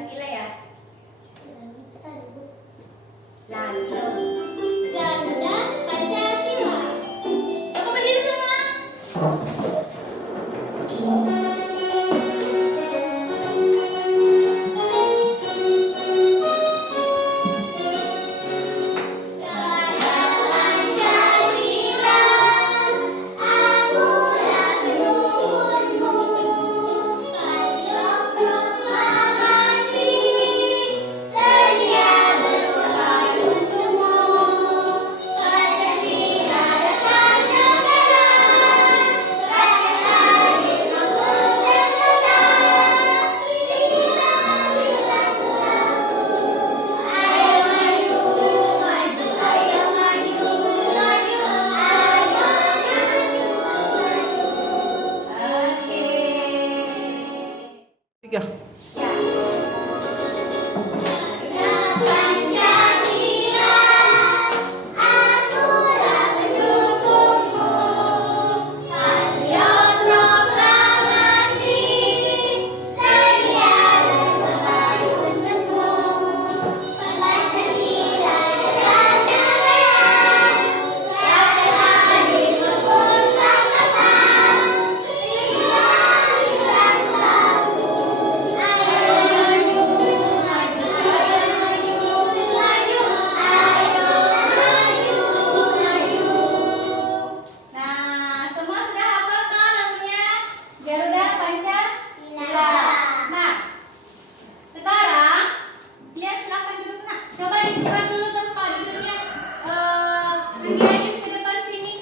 Pancasila ya. Lalu Garuda Pancasila. coba berdiri semua. Tiga. Nah, semua sudah hafal kan lagunya? Garuda Pancasila. Nah, sekarang kalian silakan duduk nak. Coba ditukar dulu tempat duduknya. Nanti aja ke depan sini.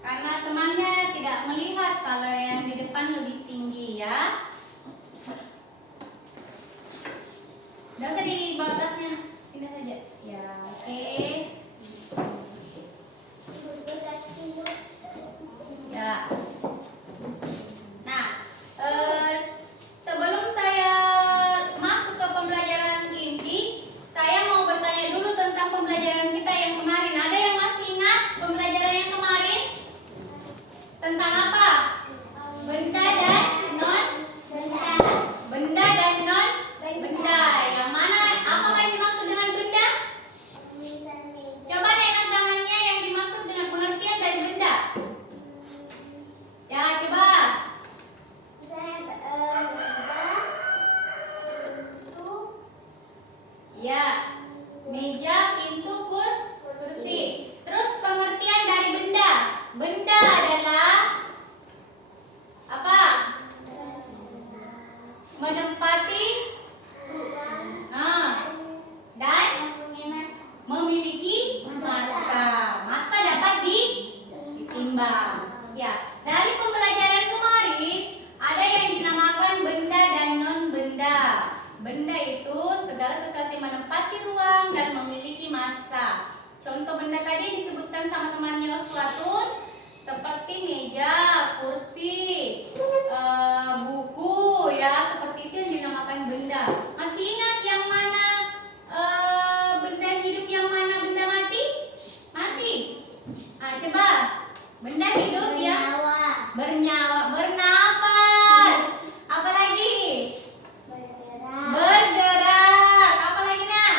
Karena temannya tidak melihat kalau yang di depan lebih tinggi ya. Udah usah di bawah tasnya, pindah saja. Ya, oke. Ya. Nah, sebelum saya masuk ke pembelajaran inti, saya mau bertanya dulu tentang pembelajaran kita yang kemarin. Ada yang masih ingat pembelajaran yang kemarin? Tentang apa? Benda dan non benda dan non benda. Yang mana? Apakah yang dimaksud dengan benda? Coba naikkan tangannya yang dimaksud dengan pengertian dari benda. Ya, coba. Ya, meja, pintu, kursi. Terus pengertian dari benda. Benda adalah apa? Menempati, dan memiliki massa. Massa dapat ditimbang. Ya, dari pembelajaran kemarin ada yang dinamakan benda dan non benda. Benda itu segala sesuatu yang menempati ruang dan memiliki massa. Contoh benda tadi disebutkan sama temannya Uswatun seperti meja, kursi, buku ya, seperti itu yang dinamakan benda. Masih ingat yang mana benda hidup, yang mana benda mati? Masih? Nah, coba benda hidup yang bernyawa, bernapas. Apa lagi? Bergerak. Apa lagi nak?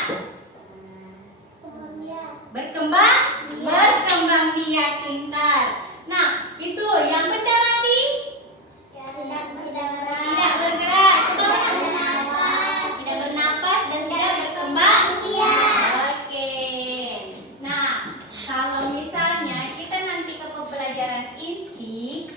Berkembang? Berkembang biak pintar. Nah, itu yang benda mati tidak bergerak. Coba mana? Tidak bernapas dan tidak berkembang. Oke. Nah, kalau misalnya kita nanti ke pembelajaran inti,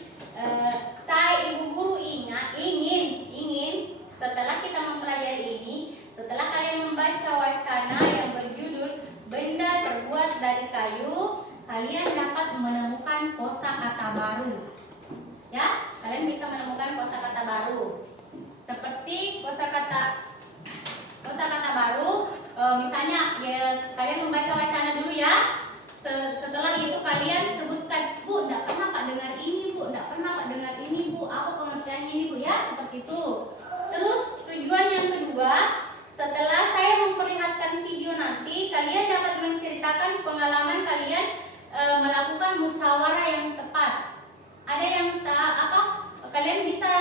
saya ibu guru ingin setelah kita mempelajari ini, setelah kalian membaca wacana yang berjudul benda terbuat dari kayu, kalian dapat menemukan kosakata baru. Ya, kalian bisa menemukan kosakata baru. Seperti kosakata baru, misalnya ya, kalian membaca wacana dulu ya. Setelah itu kalian sebutkan, Bu, enggak pernah Pak dengar ini, Bu, enggak pernah Pak dengar ini, Bu. Apa pengertiannya ini, Bu? Ya, seperti itu. Terus tujuan yang kedua, setelah saya memperlihatkan video nanti, kalian dapat menceritakan pengalaman kalian melakukan musyawarah yang tepat. Ada yang kalian bisa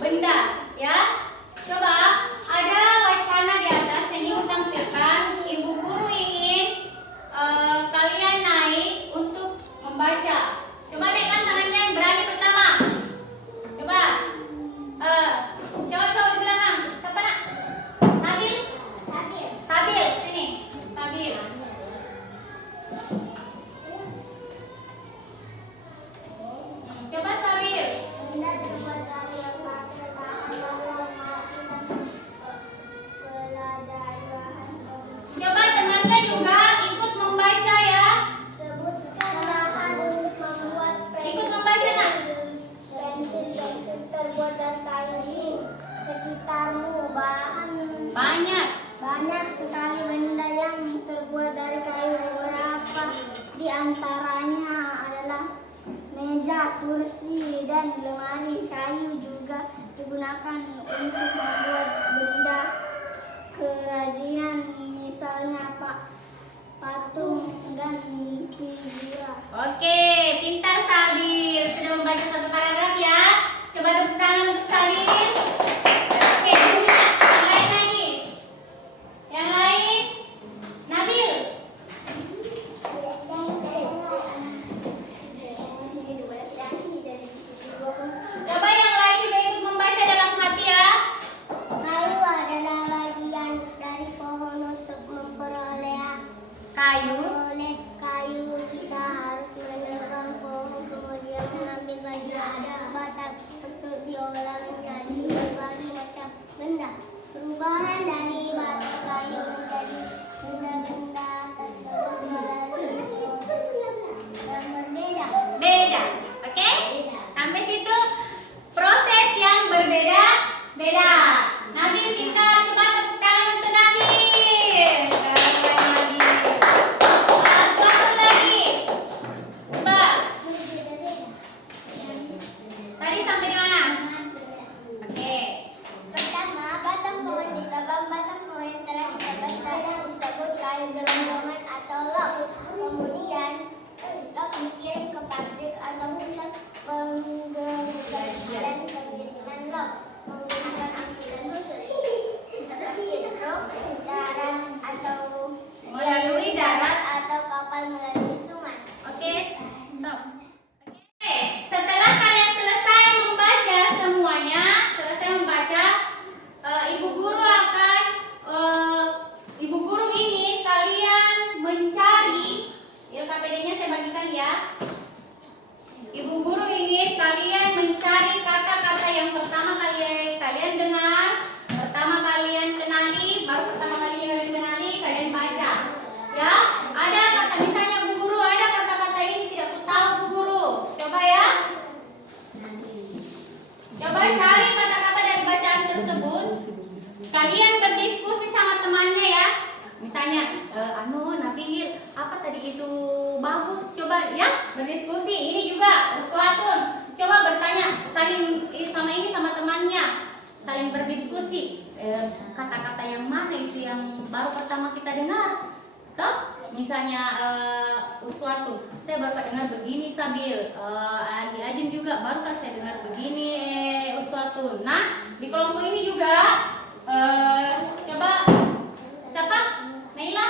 benda, ya. Coba ada wacana di atas yang ibu tampilkan. Ibu guru ingin kalian naik untuk membaca. Coba naikkan tangannya yang berani pertama. Coba. Cowok-cowok di belakang. Siapa nak? Nabil? Sabil. Sabil, sini. Sabil. Coba Sabil. Benda terbuat dari bahan bahan dasar melakukan pelajaran bahan. Coba temannya juga ikut membaca ya. Sebutkan bahan untuk membuat Ikut membaca nak. pensil terbuat dari kayu ini. Sekitarmu bahan Banyak. sekali benda yang terbuat dari kayu. Beberapa di antaranya adalah meja, kursi, dan lemari. Kayu juga digunakan untuk membuat benda kerajinan, misalnya patung dan figura. Oke, pintar Sabil. Sudah membaca satu paragraf ya. Coba tepuk tangan untuk Sabil. Oke, dulu yang lain lagi. Yang lain, Nabil. Coba yang lain juga ikut membaca dalam hati ya. Kayu adalah bagian dari pohon. Untuk memperoleh Kayu. kayu kita harus menebang pohon, kemudian mengambil bagian batang untuk diolah menjadi berbagai macam benda. Perubahan dari batang kayu menjadi benda-benda tersebut melalui proses yang berbeda. Beda. Oke? Sampai situ proses yang berbeda-beda. Nabil pintar. Coba tepuk tangan untuk Nabil. Satu lagi. Coba. Tadi sampai di mana? Oke. Pertama, batang pohon ditebang. Batang pohon yang telah ditebang kadang disebut kayu gelondongan atau log. Kemudian log dikirim ke pabrik atau pusat penggemukan dan pengiriman log menggunakan angkutan khusus seperti truk, darat atau Melalui darat. atau kapal melalui sungai. Oke, stop. Oke, setelah kalian selesai membaca semuanya, ibu guru ingin kalian mencari, LKPD-nya saya bagikan ya. Ibu guru ingin kalian mencari kata-kata yang pertama kalian dengar, pertama kalian kenali, baru pertama kali kalian kenali, kalian baca. Ya, ada kata misalnya Bu Guru, ada kata-kata ini tidak ku tahu Bu Guru. Coba ya. Coba cari kata-kata dari bacaan tersebut. Kalian berdiskusi sama temannya ya. Misalnya, Nabil, apa tadi itu bagus? Coba ya, berdiskusi. Ini juga sesuatu. Coba bertanya, saling sama temannya, saling berdiskusi. Kata-kata yang mana itu yang baru pertama kita dengar? Toh, misalnya sesuatu. Saya baru dengar begini Sabil. Adi Ajim juga baru saya dengar begini sesuatu. Nah, di kelompok ini juga coba siapa? Naila?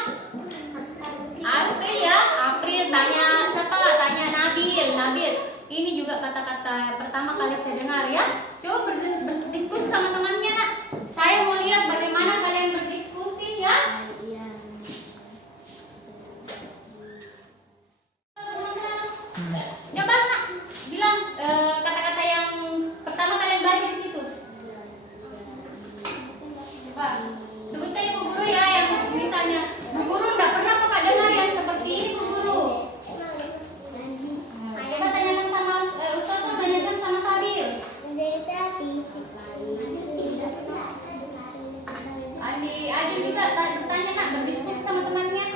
April ya, April tanya siapa? Tanya Nabil. Ini juga kata-kata pertama kali saya dengar ya. Coba berdiskusi sama temannya nak. Saya mau lihat bagaimana kalian berdiskusi ya. Coba nak bilang kata-kata yang pertama kalian baca di situ. Coba sebutkan Ibu Guru ya, yang misalnya Bu Guru enggak pernah kok dengar yang seperti ini Bu Guru. Coba tanyakan sama Ustaz, tanyakan sama Sabil. Adi juga bertanya nak, berdiskusi sama temannya.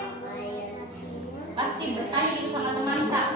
Pasti bertanya itu sama teman kak.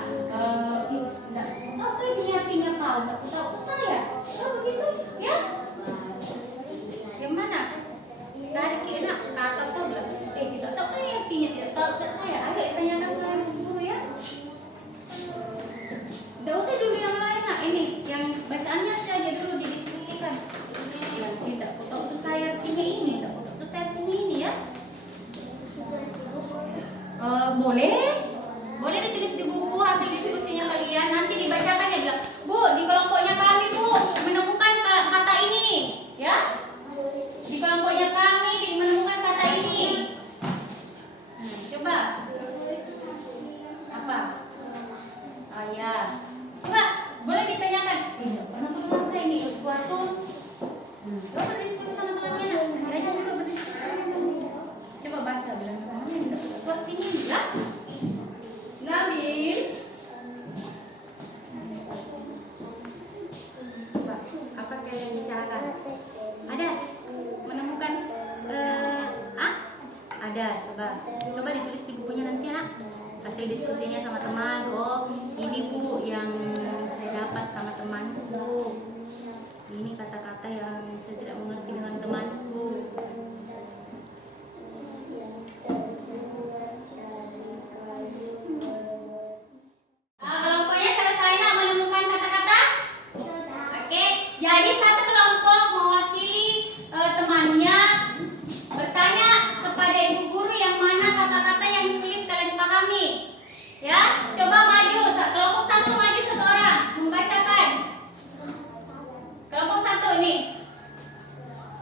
hasil diskusinya sama teman. Oh, ini Bu yang saya dapat sama temanku. Ini kata-kata yang saya tidak mengerti dengan temanku. Kelompoknya selesai nak menemukan kata-kata? Oke, jadi satu kelompok mewakili temannya bertanya kepada ibu guru yang mana kata-kata yang sulit kalian pahami. Ya, coba maju. Kelompok satu maju satu orang membacakan. Kelompok satu ini.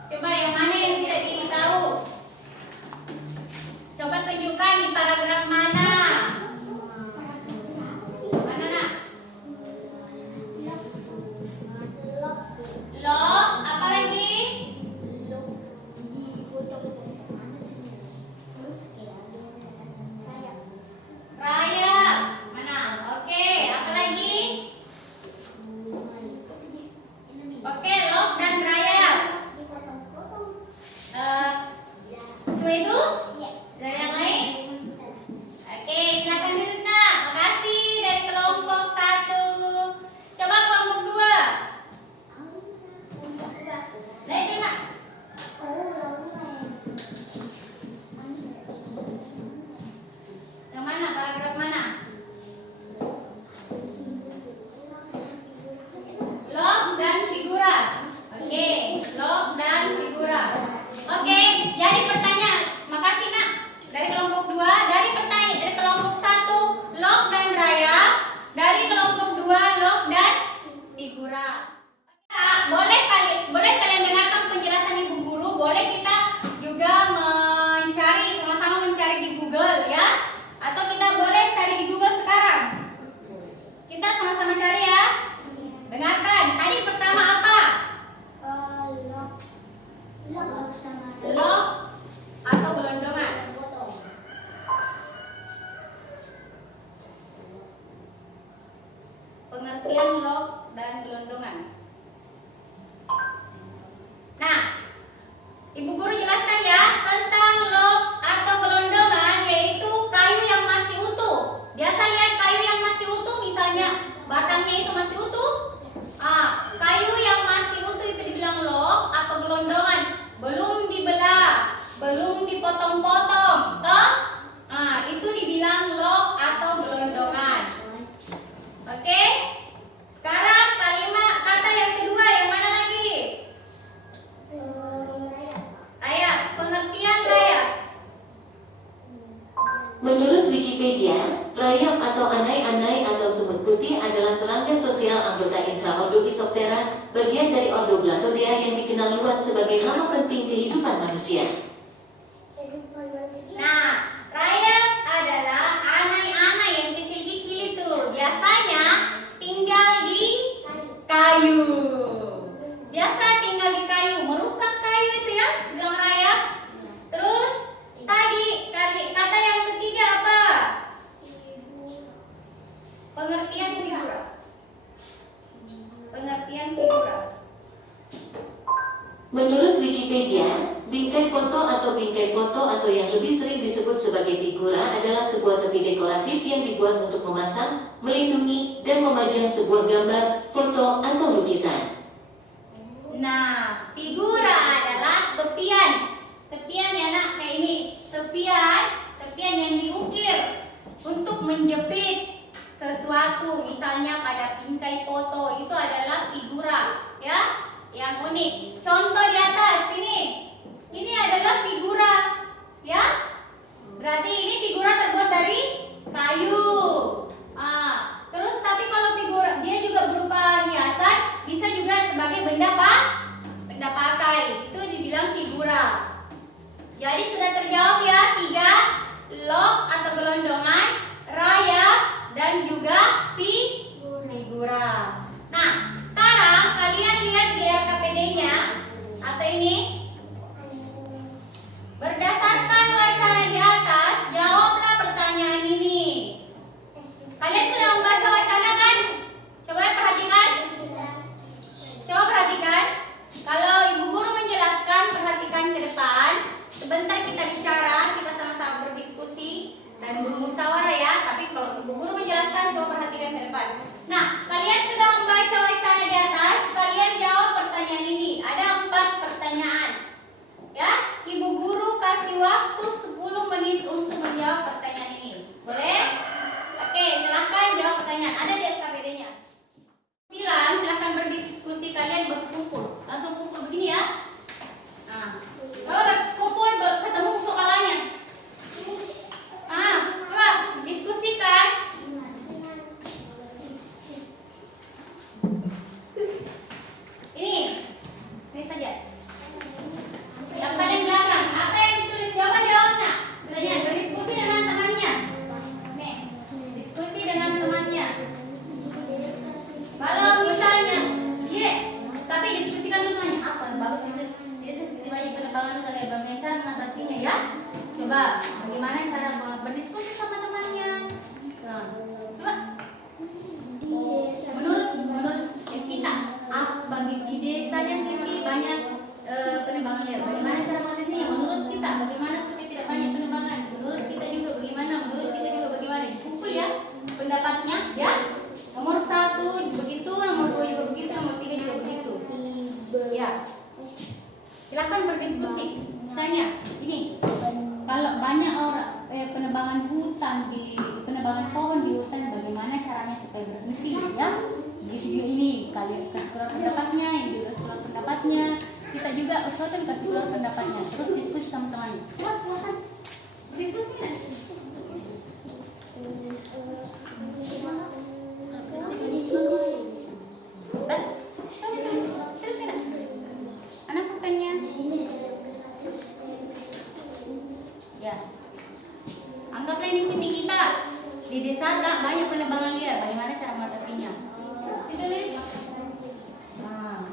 Coba yang mana yang tidak ditahu? Coba tunjukkan di paragraf mana. Mana nak? Log, apa lagi? Raya. Mana? Oke, apa lagi? Oke, log dan raya. Cuma itu? Dari yang lain? Oke, silakan dulu nak. Makasih dari kelompok satu. Coba kelompok dua. Dari itu nak. Yang mana? Paragraf mana? Log dan figura. Oke, log dan figura. Oke, jadi pertanyaan. Makasih nak. Dari kelompok 2, dari kelompok 1 log dan raya, dari kelompok 2 log dan figura. Boleh kalian dengarkan penjelasan Ibu Guru, boleh kita juga sama-sama mencari di Google ya. Atau kita boleh cari di Google sekarang. Kita sama-sama cari ya. Dengarkan. Tadi pertama apa? Log atau gelondongan. Pengertian log dan gelondongan. Nah, Ibu Guru jelaskan ya tentang log atau gelondongan, yaitu kayu yang masih utuh. Biasa lihat kayu yang masih utuh, misalnya batangnya itu masih utuh. Kayu yang masih utuh itu dibilang log atau gelondongan. Belum dibelah, belum dipotong-potong, toh? Itu dibilang log atau gelondongan. Oke? Sekarang kata yang kedua yang mana lagi? Raya, pengertian raya. Menurut Wikipedia, rayap atau anai-anai atau semut putih adalah serangga sosial anggota infraordo Isoptera, bagian dari ordo Blattodea yang dikenal luas sebagai hama penting kehidupan manusia. Nah, rayap adalah anai-anai yang kecil-kecil itu. Biasanya tinggal di kayu. Biasa tinggal di kayu, merusak kayu itu ya, bilang rayap. Terus tadi kata yang ketiga apa? Pengertian figura. Pengertian figura. Menurut Wikipedia, bingkai foto atau yang lebih sering disebut sebagai figura adalah sebuah tepi dekoratif yang dibuat untuk memasang, melindungi, dan memajang sebuah gambar, foto, atau lukisan. Nah, figura adalah tepian. Tepian ya nak, kayak ini. Tepian yang diukir untuk menjepit sesuatu. Misalnya pada bingkai foto itu adalah figura, ya. Yang unik. Contoh di atas ini. Ini adalah figura, ya. Berarti ini figura terbuat dari kayu. Terus tapi kalau figura dia juga berupa hiasan, bisa juga sebagai benda pakai. Itu dibilang figura. Jadi sudah terjawab ya 3, log atau gelondongan, rayap, dan juga figura. Nah, sekarang kalian lihat di RKPD-nya atau ini. Berdasarkan wacana di atas, jawablah pertanyaan ini. silakan berdiskusi. Misalnya ini, kalau banyak orang penebangan pohon di hutan, bagaimana caranya supaya berhenti ya? Gitu juga ini, kalian kasih keluar pendapatnya, ini juga keluar pendapatnya, kita juga usahakan kasih keluar pendapatnya, terus diskusi sama teman. Coba silakan diskusi nanti. Terus anak bukannya ya. Anggaplah ini sini kita di desa tak banyak penebangan liar. Bagaimana cara mengatasinya? Ditulis. Nah.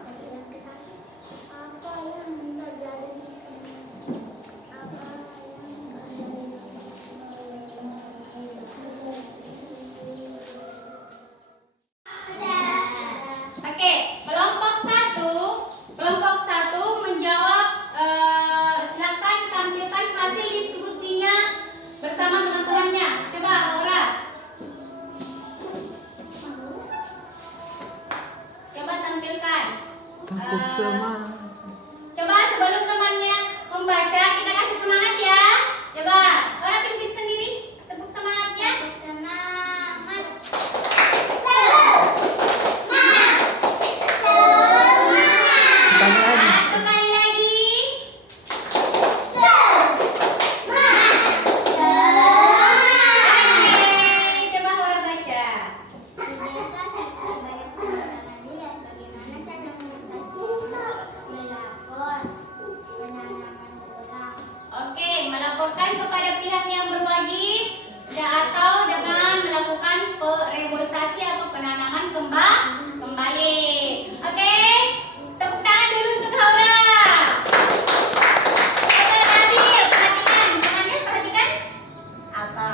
Oke, kelompok satu menjawab. Silakan tampilkan hasil diskusinya bersama teman-temannya. Coba Laura. Coba tampilkan. Tepuk semangat. Coba sebelum temannya membaca, kita kasih semangat ya. Coba Laura pimpin sendiri. Tepuk semangatnya. Sekali lagi. Satu kali lagi. Oke, coba Laura baca. Biasa sekali banyak penebangan liar. Bagaimana cara mengatasi? Melapor penanaman ulang. Oke, melaporkan kepada pihak yang berwajib atau dengan melakukan reboisasi atau penanaman kembali. Oke, tepuk tangan dulu untuk Laura. Coba Nabil, perhatikan apa?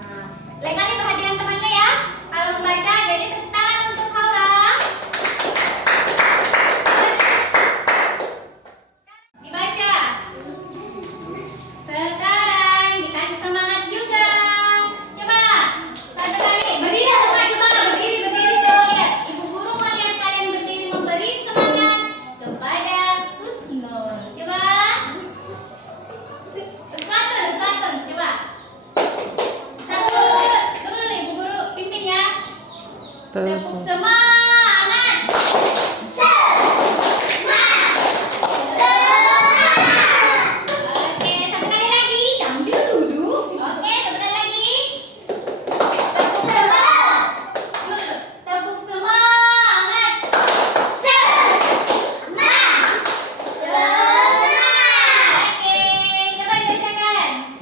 Nah, lain kali perhatikan temannya ya. Kalau membaca, jadi tepuk tangan untuk Laura. Dibaca. Sekarang dikasih semangat juga. Coba satu kali berdiri semua, coba berdiri saya mau lihat. Ibu guru mau lihat kalian berdiri memberi semangat kepada Husnul. Coba. Uswatun, coba. Satu, tunggu dulu Ibu guru pimpin ya. Tepuk semangat. Oke, satu kali lagi. Sambil duduk. Oke, satu kali lagi. Tepuk semangat. Oke, coba dibacakan.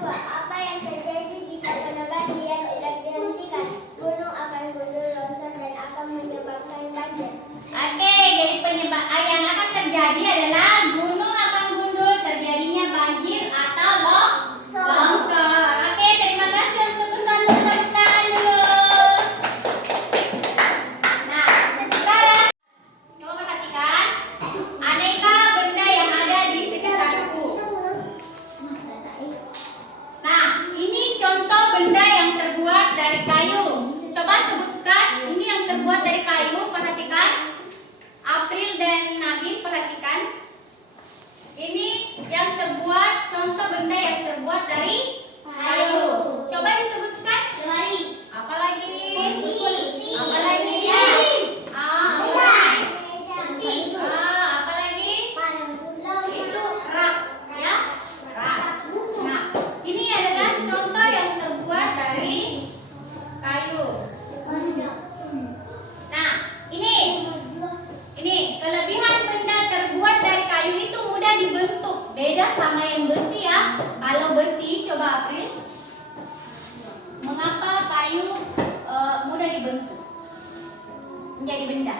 2. Apa yang terjadi jika penebangan liar tidak dihentikan? Gunung akan gundul, longsor, dan akan menyebabkan banjir. Oke, jadi penyebab yang akan terjadi adalah gunung akan gundul, terjadinya banjir atau longsor. Oke, terima kasih untuk kesatuan tepuk tangan dulu. Nah, sekarang coba perhatikan aneka benda yang ada di sekitarku. Nah, ini contoh benda yang terbuat dari kayu. Coba sebutkan ini yang terbuat dari kayu. Perhatikan. April dan Nabil perhatikan. Ini yang terbuat, contoh benda yang terbuat dari kayu. Coba disebutkan. Apalagi? Apalagi? Apalagi? Itu rak, ya? Rak. Nah, ini adalah contoh yang terbuat dari kayu. Nah, ini kelebihan benda terbuat dari kayu itu mudah dibentuk. Beda sama yang besi ya. Kalau besi, coba April. Mengapa kayu mudah dibentuk menjadi benda?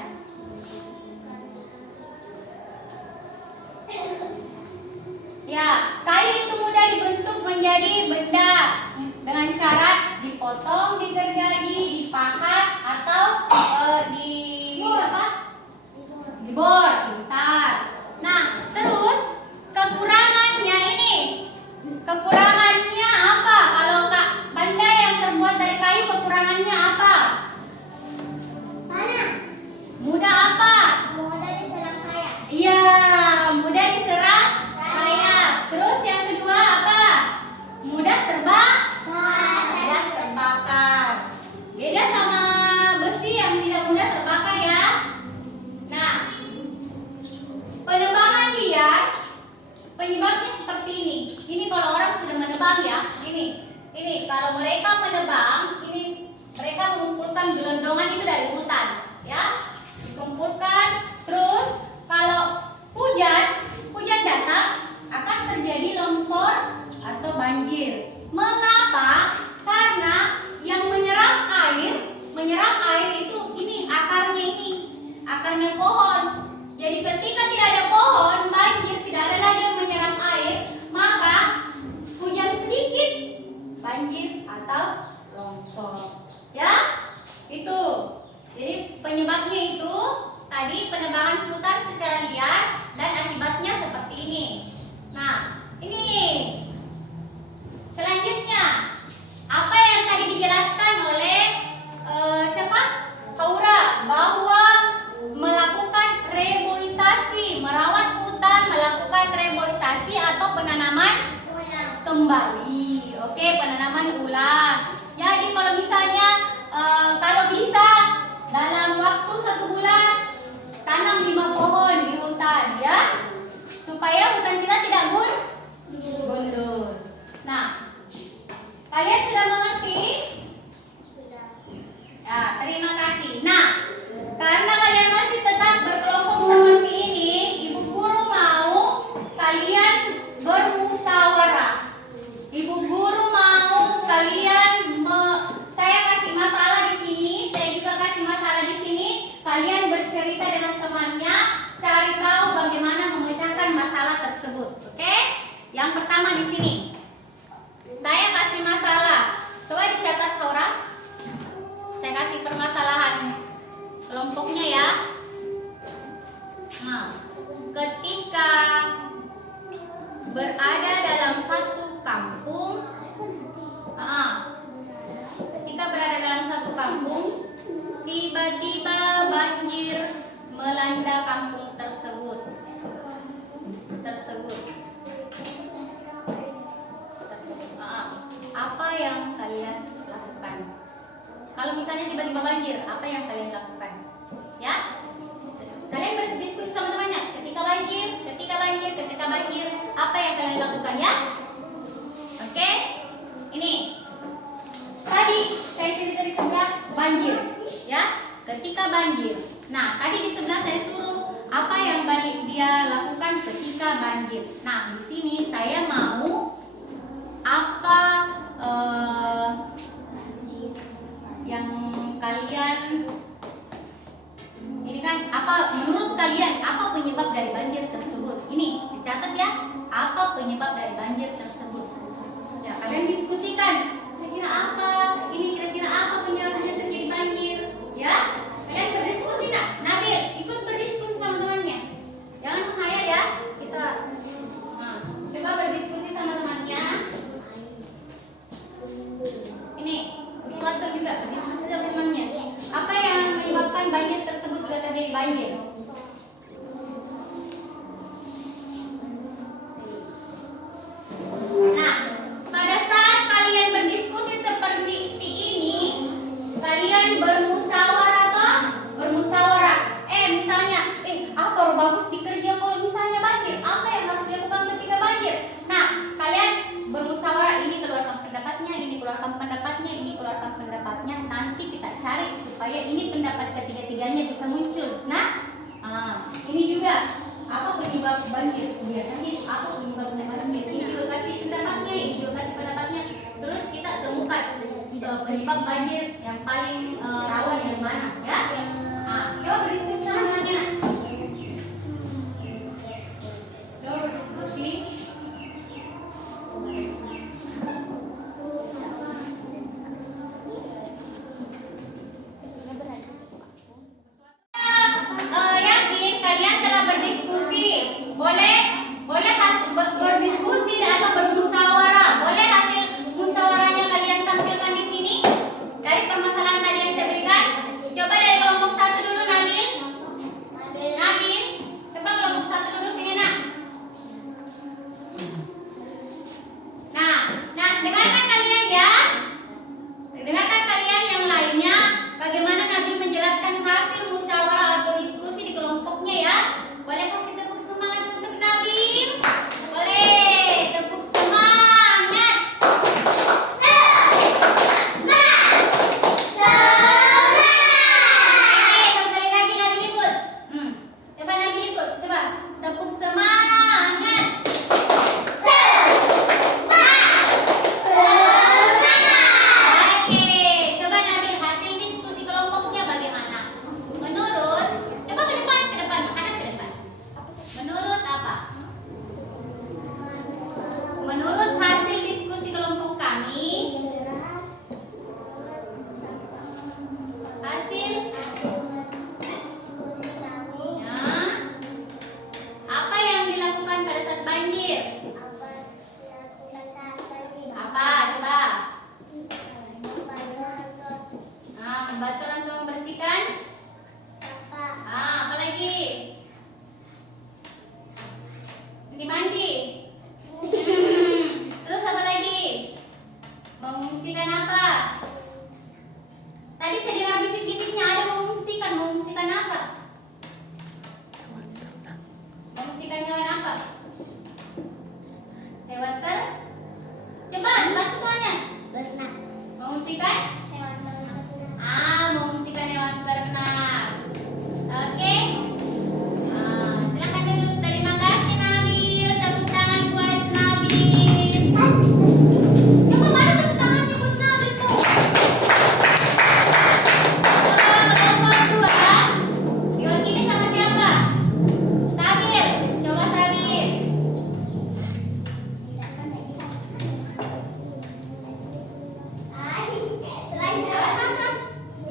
Ya, kayu itu mudah dibentuk menjadi benda dengan cara dipotong, digergaji, dipahat atau dibor, pintar. Nah, terus kekurangannya ini. Kekurangannya apa? Kalau benda yang terbuat dari kayu kekurangannya apa? kalau mereka menebang, ini mereka mengumpulkan gelondongan itu dari hutan, ya, dikumpulkan. Terus kalau hujan datang akan terjadi longsor atau banjir. Mengapa? Karena yang menyerap air itu ini akarnya pohon. Jadi ketika tidak ada pohon, banjir, tidak ada lagi yang menyerap air, maka hujan sedikit, banjir atau longsor. Ya, itu. Jadi penyebabnya itu tadi penebangan hutan secara liar dan akibatnya seperti ini. Nah, ini selanjutnya apa yang tadi dijelaskan oleh siapa? Haura, bahwa melakukan reboisasi, merawat hutan, melakukan reboisasi atau penanaman kembali. Oke, penanaman ulang. Jadi kalau misalnya kalau bisa dalam waktu 1 bulan tanam 5 pohon di hutan, ya, supaya hutan kita tidak gundul. Nah, kalian sudah mengerti? Ya, terima kasih. Nah, karena kalian masih tetap berkelompok seperti ini, Ibu Guru mau kalian bermusyawarah. Ibu Guru mau kalian saya kasih masalah di sini, saya juga kasih masalah di sini. Kalian bercerita dengan temannya, cari tahu bagaimana memecahkan masalah tersebut. Oke? Yang pertama di sini. Saya kasih masalah. Coba dicatat Haura. Saya kasih permasalahan kelompoknya ya. Nah, ketika berada dalam satu kampung, tiba-tiba banjir melanda kampung tersebut. Apa yang kalian lakukan? Kalau misalnya tiba-tiba banjir, apa yang kalian lakukan? Ya? Kalian berdiskusi sama temannya. Ketika banjir, apa yang kalian lakukan, ya? Oke? Ini. Tadi saya cerita di sebelah banjir, ya? Ketika banjir. Nah, tadi di sebelah saya suruh apa yang dia lakukan ketika banjir. Nah, di sini saya mau apa yang kalian ini kan apa menurut kalian apa penyebab dari banjir tersebut? Ini dicatat ya, apa penyebab dari banjir tersebut? Ya, kalian diskusikan. Kira-kira apa? Ini kira-kira apa penyebabnya terjadi banjir? Ya, kalian berdiskusi nak. Nabil ikut berdiskusi sama temannya. Jangan menghayal ya. Kita coba berdiskusi sama temannya. Ini sesuatu juga berdiskusi sama temannya. Apa yang menyebabkan banjir tersebut sudah terjadi banjir? Nah, pada saat kalian berdiskusi seperti ini, kalian bermusyawarah toh? Bermusyawarah. Misalnya, apa bagus dikerja kalau misalnya banjir? Apa yang harus dilakukan ketika banjir? Nah, kalian bermusyawarah, ini keluarkan pendapatnya, ini keluarkan pendapatnya, ini keluarkan pendapatnya. Nanti kita cari supaya ini pendapat ketiga-tiganya bisa muncul. Nah, ini juga apa penyebab banjir? Biasanya apa penyebab banjir? Ini juga kasih pendapatnya, ini juga kasih pendapatnya. Terus kita temukan penyebab banjir yang paling rawan yang mana, ya? Coba berdiskusi sama temannya. Coba berdiskusi. Yakin kalian telah berdiskusi? Boleh berdiskusi atau bermusyawarah. Boleh hasil musyawarahnya kalian tampilkan di sini dari permasalahan tadi yang saya berikan. Coba dari kelompok 1 dulu, Nabil. apa? Tadi saya dengar bisik-bisiknya ada mengungsikan. Mengungsikan apa? Mengungsikan hewan apa? Hewan coba bantu tuannya. Berenang. Mengungsikan? Hewan berenang. Mengungsikan hewan ternak. Oke. Silakan duduk. Terima kasih Nabil. Tepuk tangan buat Nabil. Coba mana tepuk tangannya buat Nabil tuh? Coba kelompok 2 diwakili sama siapa? Sabil. Coba Sabil.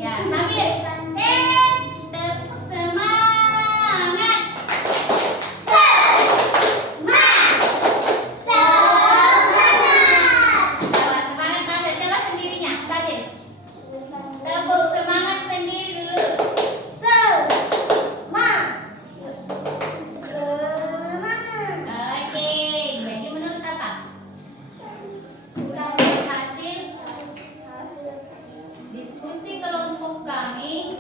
Ya, Sabil. Tetap semangat. Coba semangat Sabil. Coba sendirinya. Sabil. Tepuk semangat sendiri dulu. Oke. Jadi menurut apa? Hasil diskusi kelompok kami.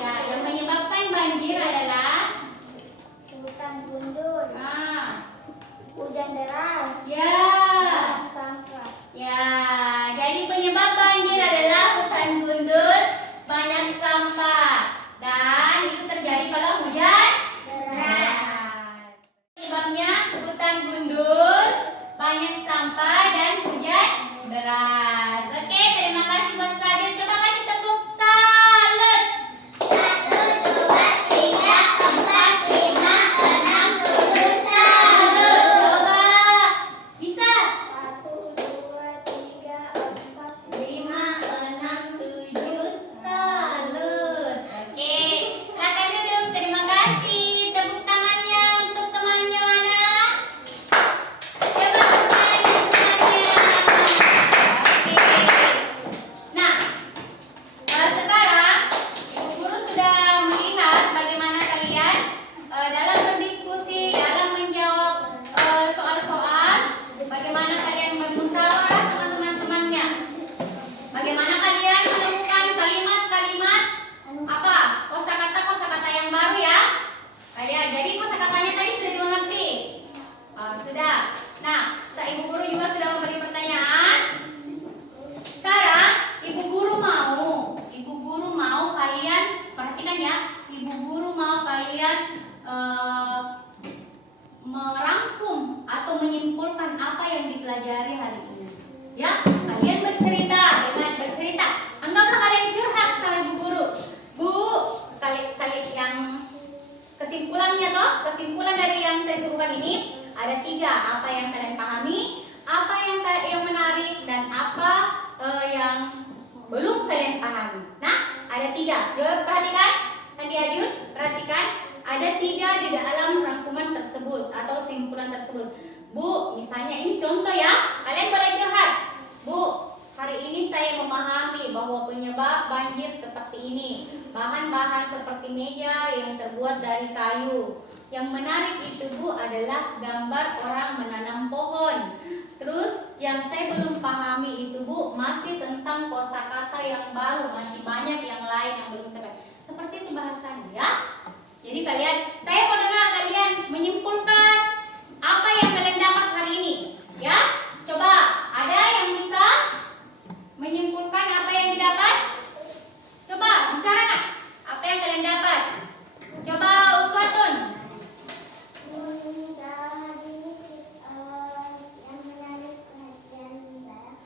Ya, yang menyebabkan banjir adalah Hujan deras. ya. Sampah. Ya, jadi penyebab banjir adalah hutan gundul, banyak sampah, dan itu terjadi kalau hujan deras. Penyebabnya hutan gundul, banyak sampah, dan hujan deras. Oke, terima kasih buat Sabil. Coba kasih tepuk salut. 1, 2, 3, 4, 5, 6, 7, Salut. Coba bisa. 1, 2, 3, 4, 5, 6, 7, salut. Oke, silakan duduk. Terima kasih. Tepuk tangannya untuk temannya mana? Coba tepuk tangannya untuk temannya. Oke. Nah, sekarang Ibu Guru sudah melihat bagaimana kalian dalam berdiskusi, dalam menjawab soal-soal, bagaimana kalian bermusyawarah sama teman-temannya. Bagaimana kalian menemukan kalimat-kalimat apa? Kosakata yang baru ya. Kalian jadi kosakatanya tadi sudah dimengerti. Sudah. Nah, Ibu Guru juga sudah memberi pertanyaan. Sekarang Ibu Guru mau kalian perhatikan ya. Ibu Guru mau kalian merangkum atau menyimpulkan apa yang dipelajari hari ini. Ya, kalian bercerita. Anggaplah kalian curhat sama Ibu Guru. Bu, kali yang kesimpulan dari yang saya suruhkan ini ada 3. Apa yang kalian pahami, apa yang menarik, dan apa yang belum kalian pahami. Nah, ada 3. Coba perhatikan, adik-adik, perhatikan. Ada 3 di dalam rangkuman tersebut atau simpulan tersebut. Bu, misalnya ini contoh ya. Kalian boleh curhat. Bu, hari ini saya memahami bahwa penyebab banjir seperti ini. Bahan-bahan seperti meja yang terbuat dari kayu. Yang menarik itu Bu adalah gambar orang menanam pohon. Terus yang saya belum pahami itu Bu masih tentang kosakata yang baru, masih banyak yang lain yang belum saya pahami. Seperti itu bahasannya ya. Jadi saya mau dengar kalian menyimpulkan apa yang kalian dapat hari ini. Ya, coba ada yang bisa menyimpulkan apa yang didapat? Coba bicara nak. Apa yang kalian dapat? Coba Uswatun. Yang menarik perhatian saya.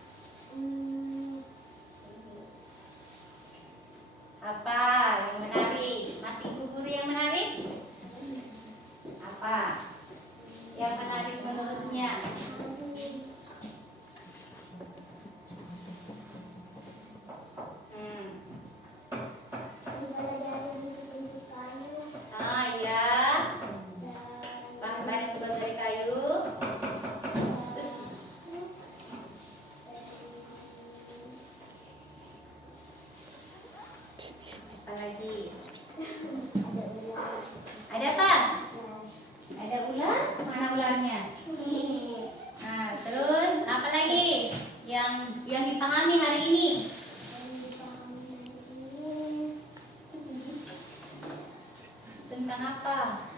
Apa yang menarik? Masih Ibu Guru yang menarik? yang dipahami hari ini? Tentang apa?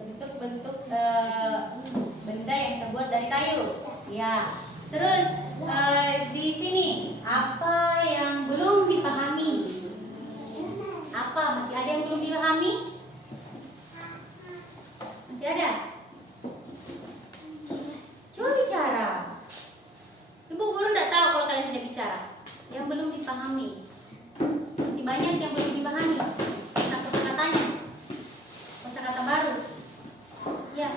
Bentuk-bentuk benda yang terbuat dari kayu. Ya. Terus di sini apa yang belum dipahami? Apa? Masih ada yang belum dipahami? Masih ada? Coba bicara. Ibu guru tidak tahu kalau kalian tidak bicara. Yang belum dipahami. Masih banyak yang belum dipahami. Tentang kosakatanya. Kosakata baru. Ya.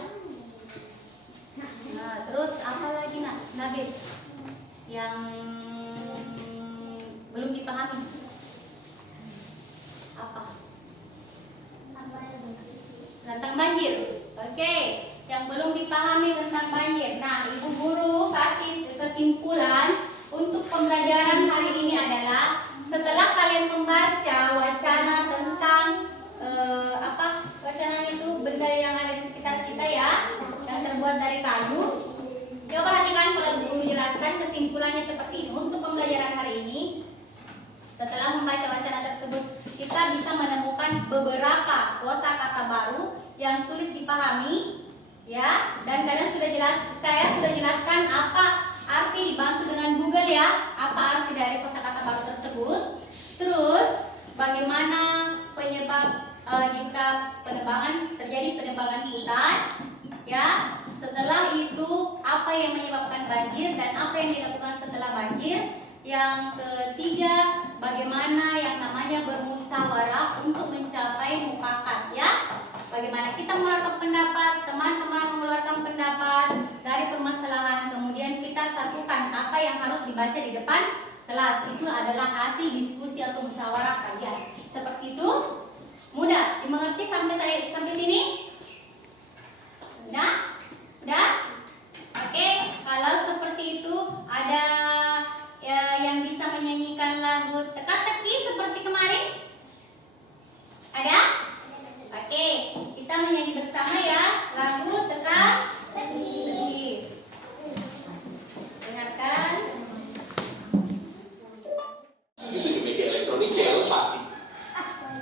Nah, terus apa lagi nak? Nabil yang belum dipahami. Apa? Tentang banjir. Oke, yang belum dipahami tentang banjir. Nah, ibu guru kasih kesimpulan untuk pembelajaran hari ini adalah setelah kalian membaca wacana tentang wacana itu benda yang ada di sekitar kita ya, yang terbuat dari kayu. Coba perhatikan kalau guru jelaskan kesimpulannya seperti ini. Untuk pembelajaran hari ini, setelah membaca wacana tersebut, kita bisa menemukan beberapa kosakata baru yang sulit dipahami, ya. Dan saya sudah jelaskan apa arti dibantu dengan Google ya, apa arti dari kosakata baru tersebut. Terus bagaimana penyebab jika terjadi penebangan hutan, ya. Setelah itu apa yang menyebabkan banjir dan apa yang dilakukan setelah banjir. Yang ketiga, bagaimana yang namanya bermusyawarah untuk mencapai mufakat, ya. Bagaimana kita mengeluarkan pendapat, teman-teman mengeluarkan pendapat dari permasalahan, kemudian kita satukan apa yang harus dibaca di depan kelas. Itu adalah hasil diskusi atau musyawarah kalian. Seperti itu. Mudah dimengerti sampai sini? Udah? Udah? Oke, kalau seperti itu ada yang bisa menyanyikan lagu teka-teki seperti kemarin? Ada? Oke, kita menyanyi bersama ya lagu teka-teki. Dengarkan. Itu di media elektronik saya pasti.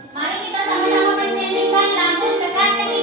Mari kita sama-sama menyanyikan lagu teka-teki.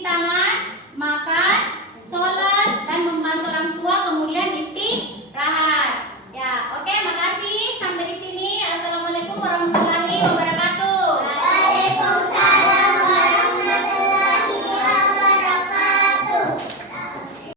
cuci tangan.